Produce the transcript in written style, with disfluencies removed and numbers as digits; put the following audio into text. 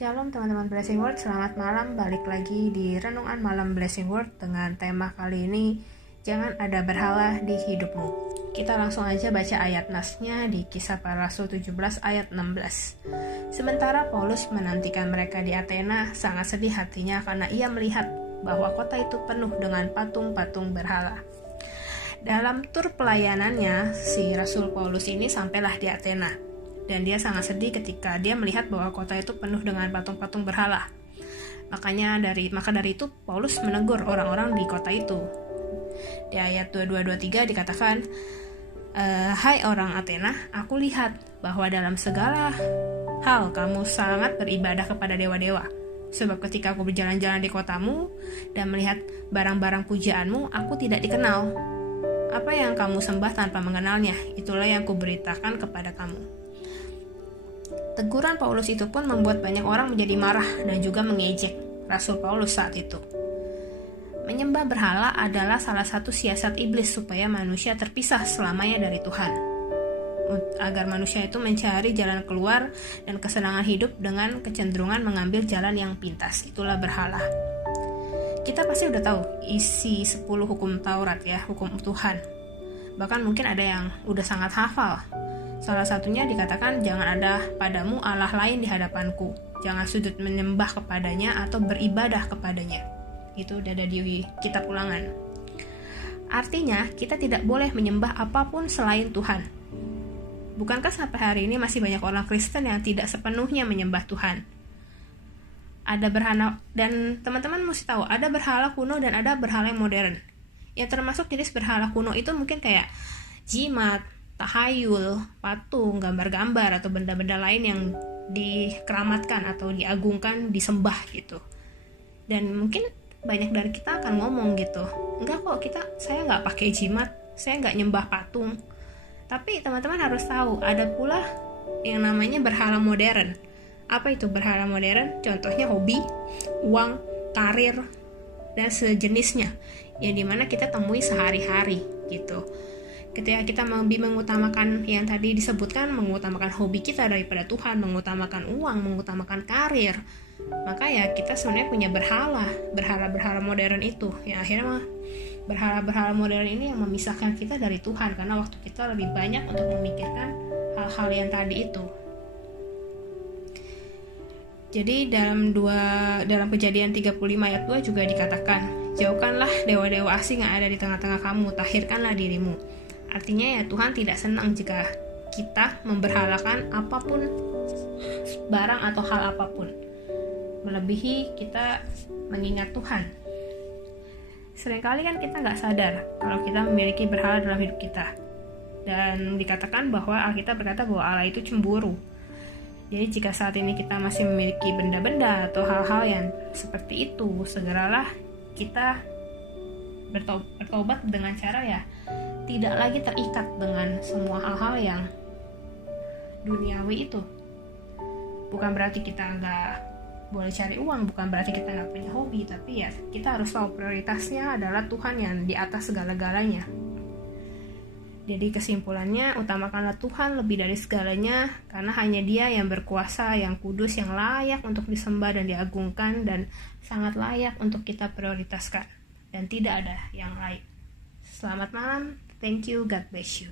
Shalom teman-teman Blessing Word, selamat malam. Balik lagi di Renungan Malam Blessing Word dengan tema kali ini, jangan ada berhala di hidupmu. Kita langsung aja baca ayat nasnya di Kisah Para Rasul 17 ayat 16. Sementara Paulus menantikan mereka di Athena, sangat sedih hatinya karena ia melihat bahwa kota itu penuh dengan patung-patung berhala. Dalam tur pelayanannya, si Rasul Paulus ini sampailah di Athena. Dan dia sangat sedih ketika dia melihat bahwa kota itu penuh dengan patung-patung berhala. Maka dari itu Paulus menegur orang-orang di kota itu. Di ayat 22-23 dikatakan, "Hai orang Athena, aku lihat bahwa dalam segala hal kamu sangat beribadah kepada dewa-dewa. Sebab ketika aku berjalan-jalan di kotamu dan melihat barang-barang pujaanmu, aku tidak dikenal. Apa yang kamu sembah tanpa mengenalnya, itulah yang kuberitakan kepada kamu." Teguran Paulus itu pun membuat banyak orang menjadi marah dan juga mengejek Rasul Paulus saat itu. Menyembah berhala adalah salah satu siasat iblis supaya manusia terpisah selamanya dari Tuhan. Agar manusia itu mencari jalan keluar dan kesenangan hidup dengan kecenderungan mengambil jalan yang pintas. Itulah berhala. Kita pasti udah tahu isi 10 hukum Taurat ya, hukum Tuhan. Bahkan mungkin ada yang udah sangat hafal. Salah satunya dikatakan, jangan ada padamu Allah lain di hadapanku. Jangan sujud menyembah kepadanya atau beribadah kepadanya. Itu udah ada di kitab Ulangan. Artinya, kita tidak boleh menyembah apapun selain Tuhan. Bukankah sampai hari ini masih banyak orang Kristen yang tidak sepenuhnya menyembah Tuhan? Ada berhala, dan teman-teman mesti tahu, ada berhala kuno dan ada berhala yang modern. Yang termasuk jenis berhala kuno itu mungkin kayak jimat, tahayul, patung, gambar-gambar, atau benda-benda lain yang dikeramatkan atau diagungkan, disembah gitu. Dan mungkin banyak dari kita akan ngomong gitu, enggak kok, saya nggak pakai jimat, saya nggak nyembah patung. Tapi teman-teman harus tahu, ada pula yang namanya berhala modern. Apa itu berhala modern? Contohnya hobi, uang, karir, dan sejenisnya, yang dimana kita temui sehari-hari gitu. Ketika kita lebih mengutamakan yang tadi disebutkan, mengutamakan hobi kita daripada Tuhan, mengutamakan uang, mengutamakan karir, maka ya kita sebenarnya punya berhala modern itu. Ya akhirnya berhala modern ini yang memisahkan kita dari Tuhan, karena waktu kita lebih banyak untuk memikirkan hal-hal yang tadi itu. Jadi dalam Kejadian 35 ayat 2 juga dikatakan, jauhkanlah dewa-dewa asing yang ada di tengah-tengah kamu, tahirkanlah dirimu. Artinya ya Tuhan tidak senang jika kita memberhalakan apapun, barang atau hal apapun, melebihi kita mengingat Tuhan. Seringkali kan kita nggak sadar kalau kita memiliki berhala dalam hidup kita. Dan dikatakan bahwa Alkitab berkata bahwa Allah itu cemburu. Jadi jika saat ini kita masih memiliki benda-benda atau hal-hal yang seperti itu, segeralah kita bertobat dengan cara ya tidak lagi terikat dengan semua hal-hal yang duniawi itu. Bukan berarti kita nggak boleh cari uang, bukan berarti kita nggak punya hobi, tapi ya kita harus tahu prioritasnya adalah Tuhan yang di atas segala-galanya. Jadi kesimpulannya, utamakanlah Tuhan lebih dari segalanya, karena hanya Dia yang berkuasa, yang kudus, yang layak untuk disembah dan diagungkan, dan sangat layak untuk kita prioritaskan, dan tidak ada yang lain. Selamat malam, thank you, God bless you.